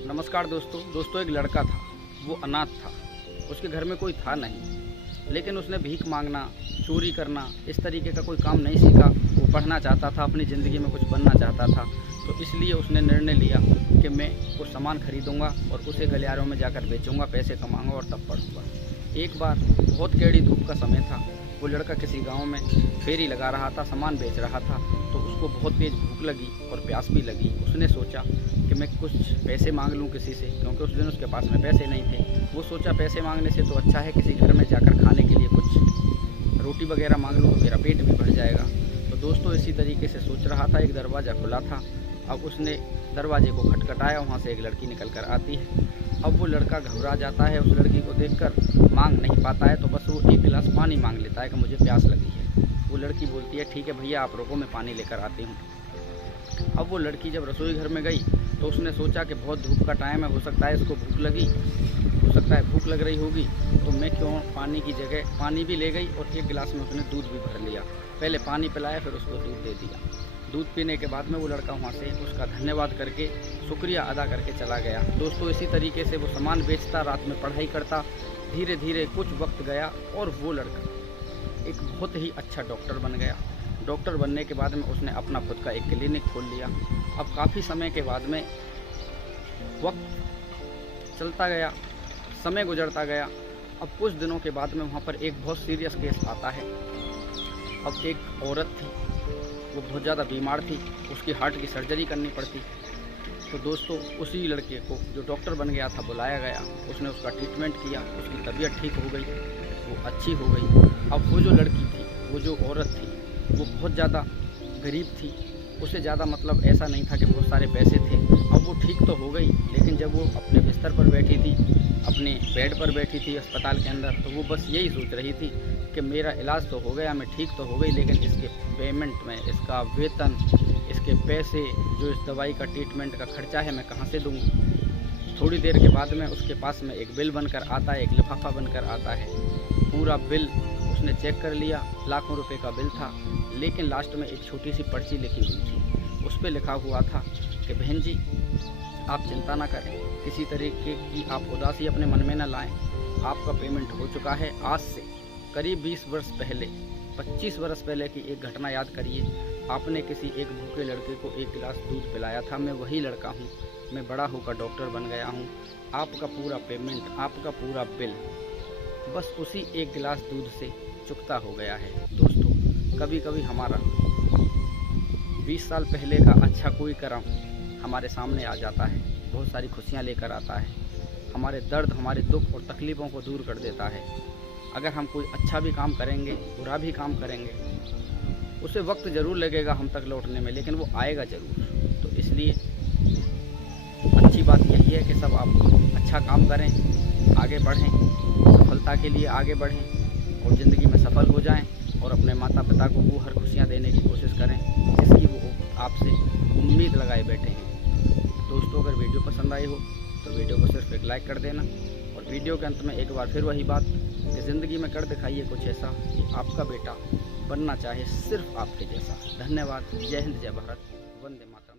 नमस्कार दोस्तों एक लड़का था। वो अनाथ था। उसके घर में कोई था नहीं, लेकिन उसने भीख मांगना, चोरी करना, इस तरीके का कोई काम नहीं सीखा। वो पढ़ना चाहता था, अपनी ज़िंदगी में कुछ बनना चाहता था। तो इसलिए उसने निर्णय लिया कि मैं कुछ सामान खरीदूंगा और उसे गलियारों में जाकर बेचूंगा, पैसे कमाऊंगा और तब पढ़ूंगा। एक बार बहुत कड़ी धूप का समय था। वो लड़का किसी गांव में फेरी लगा रहा था, सामान बेच रहा था। तो उसको बहुत तेज़ भूख लगी और प्यास भी लगी। उसने सोचा कि मैं कुछ पैसे मांग लूँ किसी से, क्योंकि उस दिन उसके पास में पैसे नहीं थे। वो सोचा पैसे मांगने से तो अच्छा है किसी घर में जाकर खाने के लिए कुछ रोटी वगैरह मांग लूँ तो मेरा पेट भी भर जाएगा। तो दोस्तों इसी तरीके से सोच रहा था। एक दरवाज़ा खुला था। अब उसने दरवाजे को खटखटाया, वहाँ से एक लड़की निकल कर आती है। अब वो लड़का घबरा जाता है, उस लड़की को देखकर मांग नहीं पाता है, तो बस वो एक गिलास पानी मांग लेता है कि मुझे प्यास लगी है। वो लड़की बोलती है ठीक है भैया आप रुको, मैं पानी लेकर आती हूँ। अब वो लड़की जब रसोई घर में गई तो उसने सोचा कि बहुत धूप का टाइम है, हो सकता है इसको भूख लगी, हो सकता है भूख लग रही होगी, तो मैं क्यों पानी की जगह पानी भी ले गई और एक गिलास में उसने दूध भी भर लिया। पहले पानी पिलाया, फिर उसको दूध दे दिया। दूध पीने के बाद में वो लड़का वहाँ से उसका धन्यवाद करके शुक्रिया अदा करके चला गया। दोस्तों इसी तरीके से वो सामान बेचता, रात में पढ़ाई करता। धीरे धीरे कुछ वक्त गया और वो लड़का एक बहुत ही अच्छा डॉक्टर बन गया। डॉक्टर बनने के बाद में उसने अपना खुद का एक क्लिनिक खोल लिया। अब काफ़ी समय के बाद में वक्त चलता गया, समय गुजरता गया। अब कुछ दिनों के बाद में वहाँ पर एक बहुत सीरियस केस आता है। अब एक औरत थी, वो बहुत ज़्यादा बीमार थी, उसकी हार्ट की सर्जरी करनी पड़ती। तो दोस्तों उसी लड़के को जो डॉक्टर बन गया था बुलाया गया। उसने उसका ट्रीटमेंट किया, उसकी तबीयत ठीक हो गई, वो अच्छी हो गई। अब वो जो लड़की थी, वो जो औरत थी, वो बहुत ज़्यादा गरीब थी। उसे ज़्यादा मतलब ऐसा नहीं था कि बहुत सारे पैसे थे। अब वो ठीक तो हो गई, लेकिन जब वो अपने बिस्तर पर बैठी थी, अपने बेड पर बैठी थी अस्पताल के अंदर, तो वो बस यही सोच रही थी कि मेरा इलाज तो हो गया, मैं ठीक तो हो गई, लेकिन इसके पेमेंट में, इसका वेतन, इसके पैसे, जो इस दवाई का ट्रीटमेंट का खर्चा है, मैं कहाँ से दूँगी। थोड़ी देर के बाद में उसके पास में एक बिल बनकर आता है, एक लिफाफा बनकर आता है। पूरा बिल उसने चेक कर लिया, लाखों रुपए का बिल था, लेकिन लास्ट में एक छोटी सी पर्ची लिखी हुई थी। उस पर लिखा हुआ था कि बहन जी आप चिंता ना करें, किसी तरीके की आप उदासी अपने मन में न लाएं, आपका पेमेंट हो चुका है। आज से करीब 20 वर्ष पहले, 25 वर्ष पहले की एक घटना याद करिए। आपने किसी एक भूखे लड़के को एक गिलास दूध पिलाया था। मैं वही लड़का हूँ, मैं बड़ा होकर डॉक्टर बन गया हूँ। आपका पूरा पेमेंट, आपका पूरा बिल बस उसी एक गिलास दूध से चुकता हो गया है। दोस्तों कभी कभी हमारा 20 साल पहले का अच्छा कोई कर्म हमारे सामने आ जाता है, बहुत सारी खुशियाँ लेकर आता है, हमारे दर्द, हमारे दुख और तकलीफ़ों को दूर कर देता है। अगर हम कोई अच्छा भी काम करेंगे, बुरा भी काम करेंगे, उसे वक्त ज़रूर लगेगा हम तक लौटने में, लेकिन वो आएगा ज़रूर। तो इसलिए अच्छी बात यही है कि सब आप अच्छा काम करें, आगे बढ़ें, सफलता के लिए आगे बढ़ें और ज़िंदगी में सफल हो जाएं और अपने माता पिता को वो हर खुशियाँ देने की कोशिश करें जिसकी वो आपसे उम्मीद लगाए बैठे हैं। दोस्तों अगर वीडियो पसंद आई हो तो वीडियो को सिर्फ एक लाइक कर देना, और वीडियो के अंत में एक बार फिर वही बात कि ज़िंदगी में कर दिखाइए कुछ ऐसा कि आपका बेटा बनना चाहे सिर्फ आपके जैसा। धन्यवाद। जय हिंद, जय भारत, वंदे मातरम।